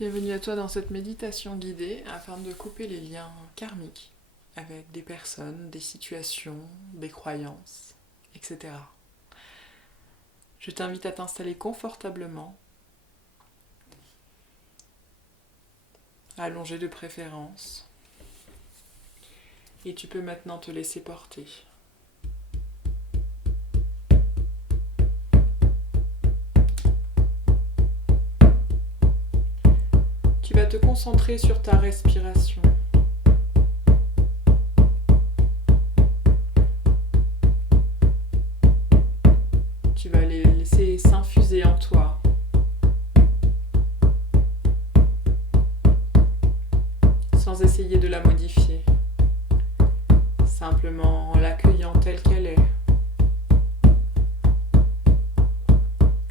Bienvenue à toi dans cette méditation guidée afin de couper les liens karmiques avec des personnes, des situations, des croyances, etc. Je t'invite à t'installer confortablement, allongé de préférence, et tu peux maintenant te laisser porter. Tu vas te concentrer sur ta respiration. Tu vas les laisser s'infuser en toi. Sans essayer de la modifier. Simplement en l'accueillant telle qu'elle est.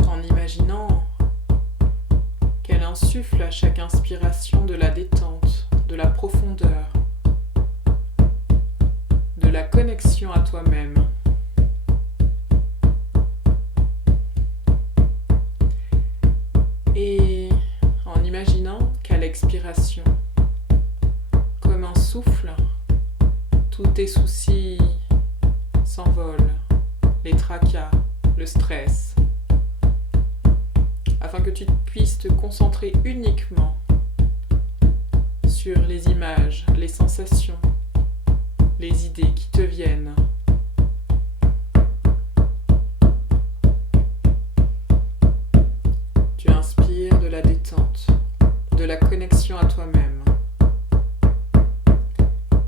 En imaginant qu'elle insuffle à chaque inspiration de la détente, de la profondeur, de la connexion à toi-même. Et en imaginant qu'à l'expiration, comme un souffle, tous tes soucis s'envolent, les tracas, le stress, afin que tu puisses te concentrer uniquement sur les images, les sensations, les idées qui te viennent. Tu inspires de la détente, de la connexion à toi-même,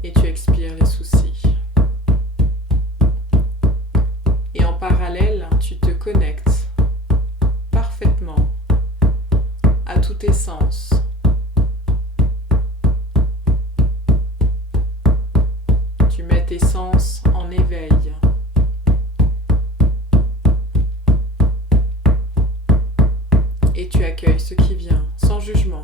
et tu expires les soucis. Et en parallèle, tu te connectes parfaitement à tous tes sens. Tu mets tes sens en éveil. Et tu accueilles ce qui vient, sans jugement.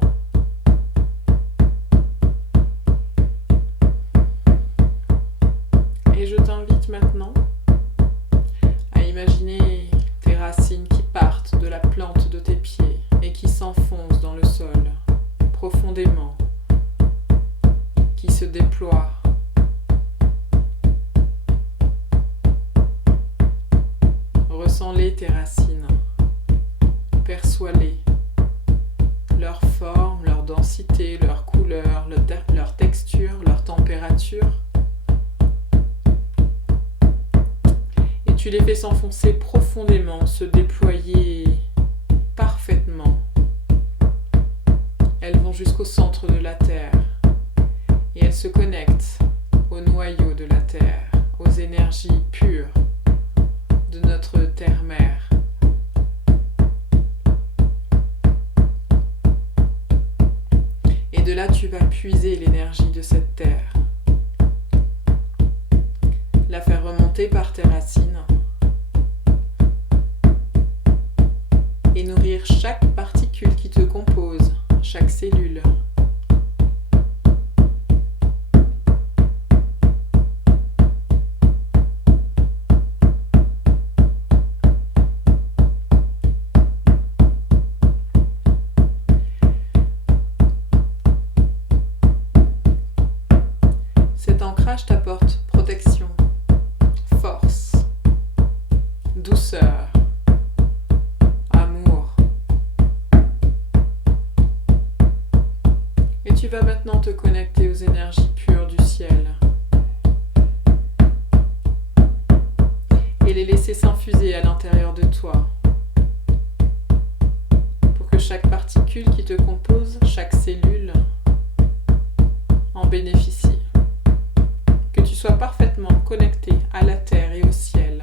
Et je t'invite maintenant à imaginer tes racines qui partent de la plante de tes pieds et qui s'enfoncent dans le sol profondément, qui se déploient. Ressens-les, tes racines, perçois-les, leur forme, leur densité, leur couleur, leur texture, leur température. Et tu les fais s'enfoncer profondément, se déployer parfaitement. Elles vont jusqu'au centre de la Terre et elles se connectent au noyau de la Terre, aux énergies pures de notre Terre-Mère. Et de là, tu vas puiser l'énergie de cette Terre, la faire remonter par tes racines et nourrir chaque particule qui te compose, chaque cellule. Cet ancrage t'apporte protection, force, douceur, amour. Et tu vas maintenant te connecter aux énergies pures du ciel et les laisser s'infuser à l'intérieur de toi pour que chaque particule qui te compose, chaque cellule, en bénéficie. Que tu sois parfaitement connecté à la terre et au ciel.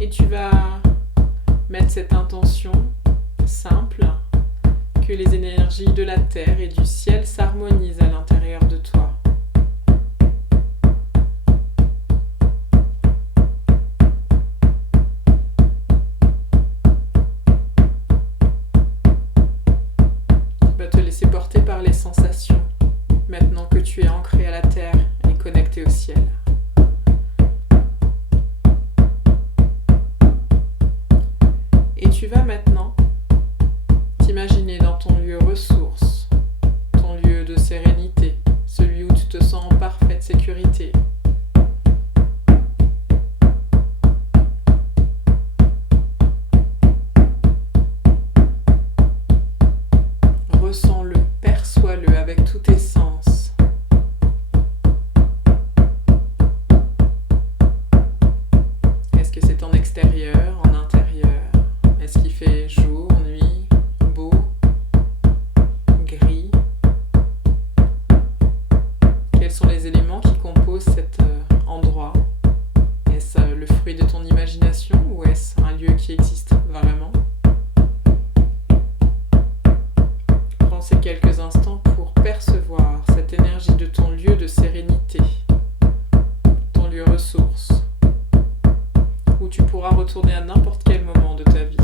Et tu vas mettre cette intention simple que les énergies de la terre et du ciel s'harmonisent à l'intérieur de toi. Tu vas te laisser porter par les sensations maintenant que tu es ancré à la terre et connecté au ciel. tu vas maintenant t'imaginer dans ton lieu ressource, ton lieu de sérénité, celui où tu te sens en parfaite sécurité. Ressens-le, perçois-le avec tous tes sens. Est-ce que c'est en extérieur, en intérieur? Est-ce qu'il fait jour, nuit, beau, gris? Quels sont les éléments qui composent cet endroit? Est-ce le fruit de ton imagination ou est-ce un lieu qui existe vraiment? Prends ces quelques instants pour percevoir cette énergie de ton lieu de sérénité, ton lieu ressource, où tu pourras retourner à n'importe quel moment de ta vie,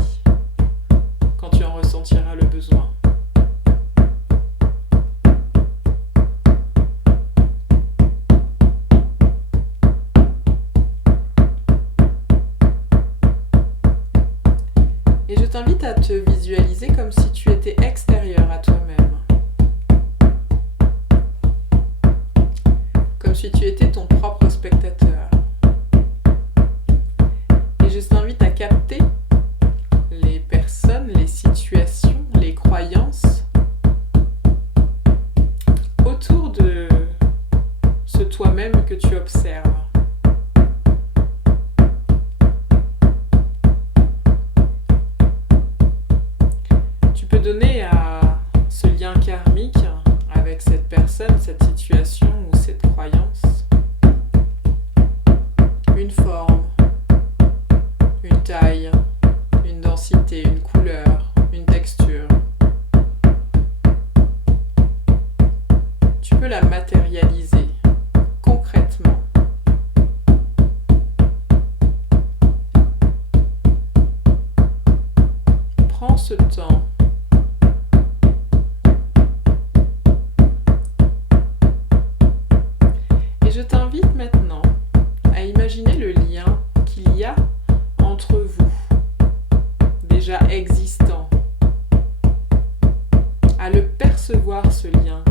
quand tu en ressentiras le besoin. Et je t'invite à te visualiser comme si tu étais extérieur à toi-même. Comme si tu étais ton propre spectateur. Et je t'invite à capter les personnes, les situations, les croyances autour de ce toi-même que tu observes. Tu peux donner à ce lien karmique avec cette personne, cette situation ou cette croyance une forme, une taille, une densité, une couleur, une texture. Tu peux la matérialiser concrètement. Prends ce temps. Et je t'invite maintenant à imaginer le lien qu'il y a entre vous, déjà existant, à le percevoir ce lien.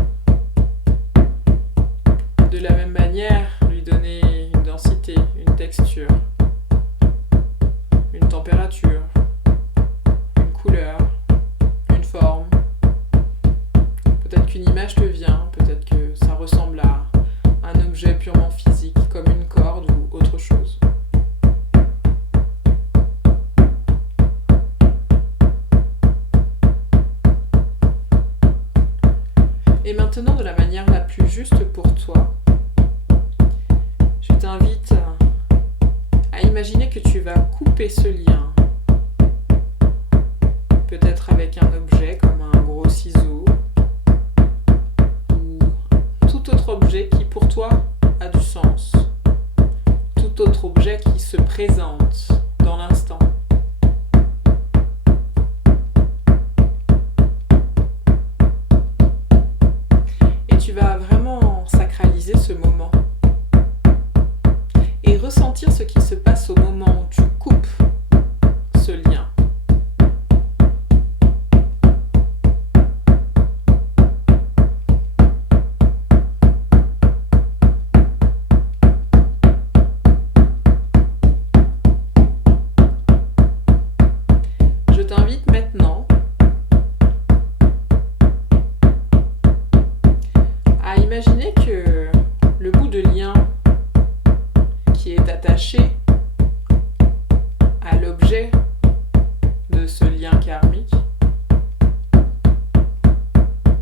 De la même manière, lui donner une densité, une texture, une température, une couleur, une forme. Peut-être qu'une image te vient, peut-être que ça ressemble à un objet purement physique, comme une corde ou autre chose. Et maintenant, de la manière la plus juste pour toi, je t'invite à imaginer que tu vas couper ce lien, peut-être avec un objet comme un gros ciseau ou tout autre objet qui pour toi a du sens, tout autre objet qui se présente dans l'instant. Et tu vas vraiment sacraliser ce moment et ressentir ce qui se passe au moment où tu coupes ce lien. Je t'invite maintenant à imaginer que le bout de lien qui est attaché à l'objet de ce lien karmique,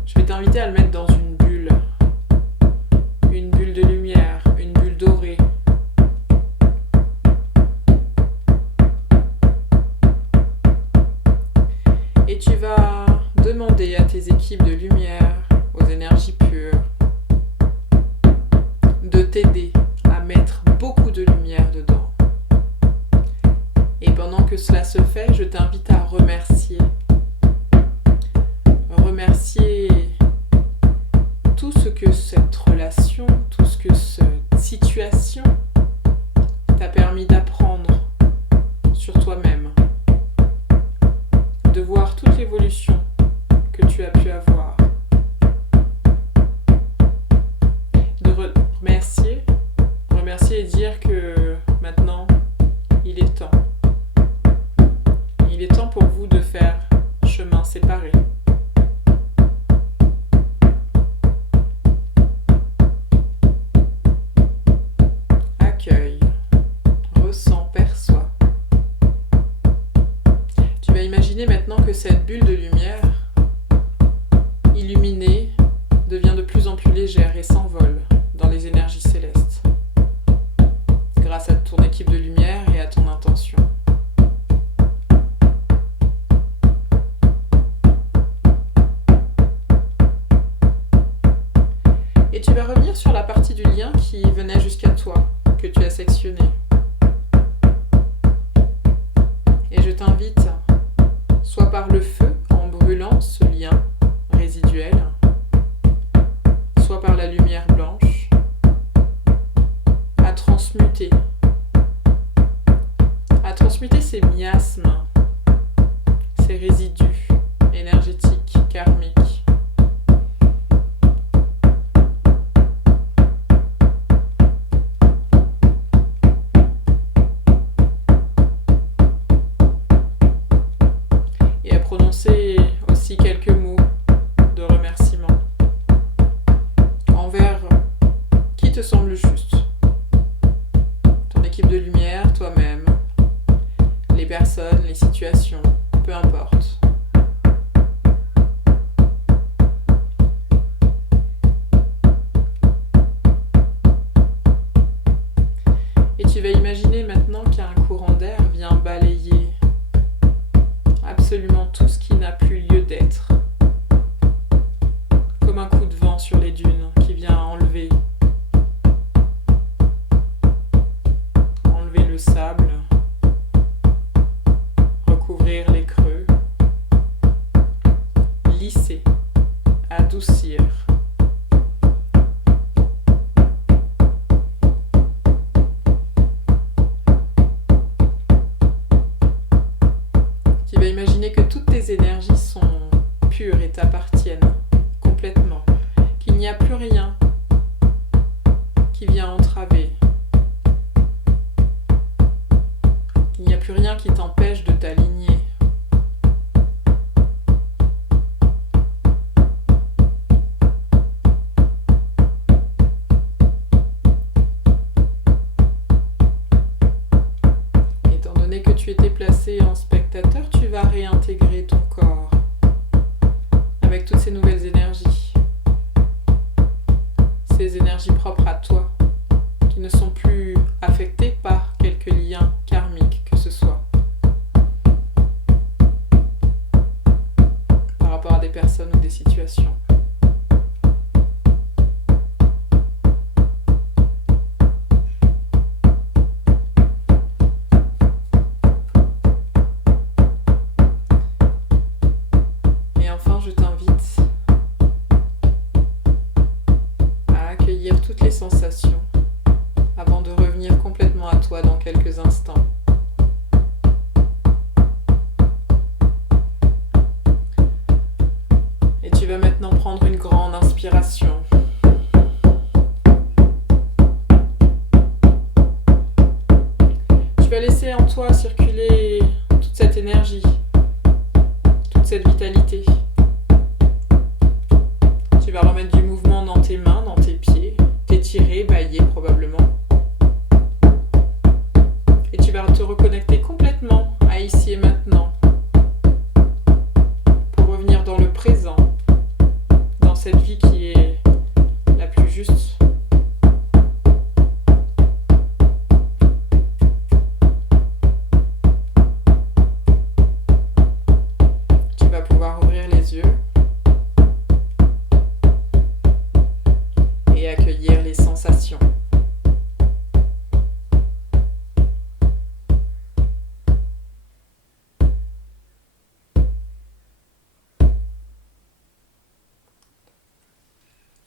je vais t'inviter à le mettre dans une bulle de lumière, une bulle dorée. Et tu vas demander à tes équipes de lumière, aux énergies pures, de t'aider à mettre beaucoup de lumière dedans. Et pendant que cela se fait, je t'invite à remercier. Remercier tout ce que cette relation, tout ce que cette situation t'a permis d'apprendre sur toi-même. de voir toute l'évolution que tu as pu avoir, de remercier et dire que maintenant, il est temps. Il est temps pour vous de faire chemin séparé. Accueille, ressens, perçois. Tu vas imaginer maintenant que cette bulle de lumière, illuminée, devient de plus en plus légère et s'envole dans les énergies célestes, grâce à ton équipe de lumière et à ton intention. Et tu vas revenir sur la partie du lien qui venait jusqu'à toi, que tu as sectionné. Et je t'invite, soit par le feu, en brûlant ce lien résiduel, soit par la lumière blanche, à transmuter ces miasmes, ces résidus énergétiques, karmiques. Et à prononcer aussi quelques mots de remerciement envers qui te semble juste. Ton équipe de lumière, toi-même, les personnes, les situations, peu importe. Et tu vas imaginer maintenant qu'un courant d'air vient balayer absolument tout ce qui n'a plus lieu d'être. Comme un coup de vent sur les dunes qui vient enlever le sable, recouvrir les creux, lisser, adoucir. Tu vas imaginer que toutes tes énergies sont pures et t'appartiennent complètement, qu'il n'y a plus rien qui vient entraver. Il n'y a plus rien qui t'empêche de t'aligner. Étant donné que tu étais placé en spectateur, tu vas réintégrer ton corps avec toutes ces nouvelles énergies. Ces énergies propres à toi, qui ne sont plus affectées par quelques liens karmiques que ce soit, par rapport à des personnes ou des situations. Et enfin, je t'invite à accueillir toutes les sensations avant de revenir complètement à toi dans quelques instants. Et tu vas maintenant prendre une grande inspiration. Tu vas laisser en toi circuler toute cette énergie, toute cette vitalité. Tu vas remettre du mouvement dans tes mains, dans tes pieds, t'étirer, bâiller probablement. Et tu vas te reconnecter complètement à ici et maintenant pour revenir dans le présent, dans cette vie qui est la plus juste. Tu vas pouvoir ouvrir les yeux et accueillir les sensations.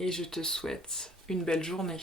Et je te souhaite une belle journée.